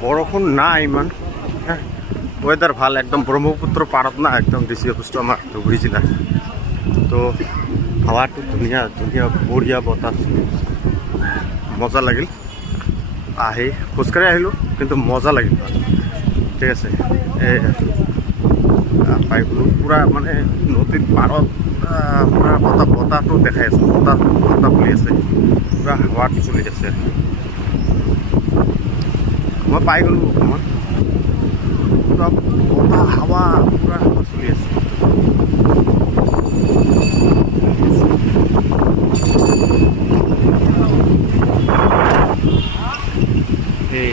বৰষুণ নাই ইমান, ৱেডাৰ ভাল একদম। ব্ৰহ্মপুত্ৰ পাৰত না একদম ডিচি অফিচটো আমাৰ ধুবুৰী জিলা। তো হাৱাটো ধুনীয়া ধুনীয়া বঢ়িয়া বতাহ, মজা লাগিল আহি। খোজকাঢ়ি আহিলোঁ কিন্তু মজা লাগিল, ঠিক আছে। পাই গ'লোঁ পূৰা মানে নদীৰ পাৰত, পূৰা বতাহটো দেখাই আছোঁ, বতাহ বলি আছে, পূৰা হাৱাটো চলি আছে। মই পাই গ'লোঁ অকণমান, পূৰা বতাহ হাৱা, পূৰা হাৱা চলি আছে। এই